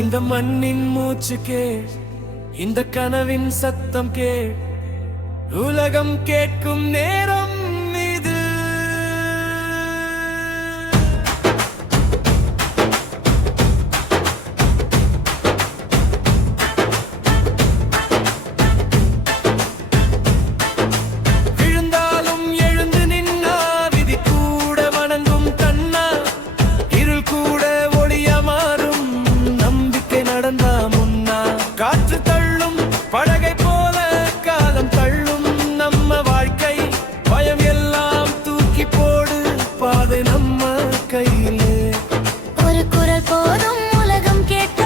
இந்த மண்ணின் மூச்சு கேள், இந்த கனவின் சத்தம் கேள், உலகம் கேட்கும் நேரம் இது. விழுந்தாலும் எழுந்து நின்னா, விதி கூட வணங்கும் கண்ணா, இருள் கூட ஒளியா மாறும், நம்பிக்கை நடந்தா முன்னா. காற்று தள்ளும் படகை போல காலம் தள்ளும் நம்ம வாழ்க்கை, பயம் எல்லாம் தூக்கி போடு, பாதை நம்ம கையிலே. ஒரு குரல் போதும் உலகம் கேட்க,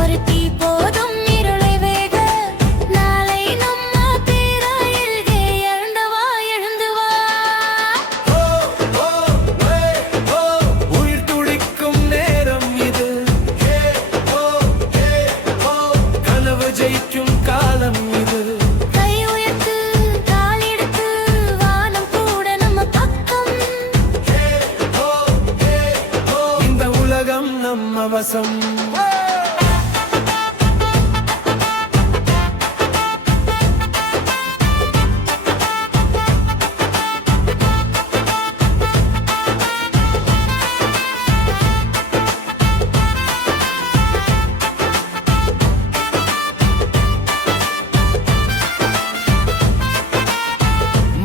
ஒரு தீ போதும் இருளை வேக, நாளை நம்ம பேரா எழுகே, எழுந்து வா எழுந்து வா. உயிர் துடிக்கும் நேரம் இது, கனவு ஜெயிக்கும் காலம் இது. கை உயர்த்து கால் எடுத்து, வானம் கூட நம்ம பக்கம். இந்த உலகம் நம்ம வசம்.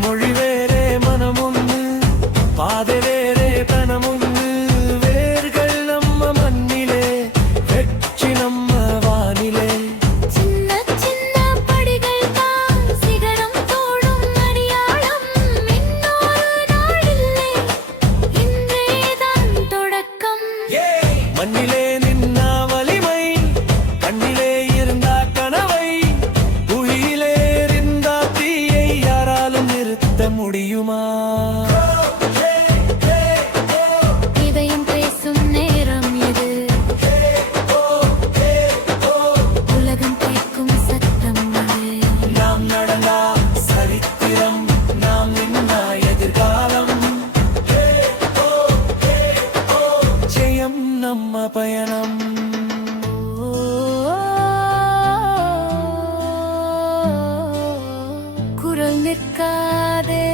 மொழி வேறே மனம் ஒன்று, பாதை வேறே கணம் ஒன்று, வேர்கள் நம்ம மண்ணிலே, வெற்றி நம்ம வானிலே. சின்ன சின்ன படிகள் தான் சிகரம் தோடும் அடியாளம், இன்னொரு நாள் இல்லை, இன்றே தான் தொடக்கம். மண்ணிலே நின்னா வலிமை, கண்ணிலே இருந்தா கனவை, புவியிலே இருந்தா தீயை யாராலும் நிறுத்த முடியுமா? இதயம் பேசும் நேரம் இது, உலகம் கேட்கும் சத்தம் இது. நாம் நடந்தா சரித்திரம், நாம் நின்னா எதிர்காலம், ஜெயம் நம்ம பயணம். குரல் நிற்காதே,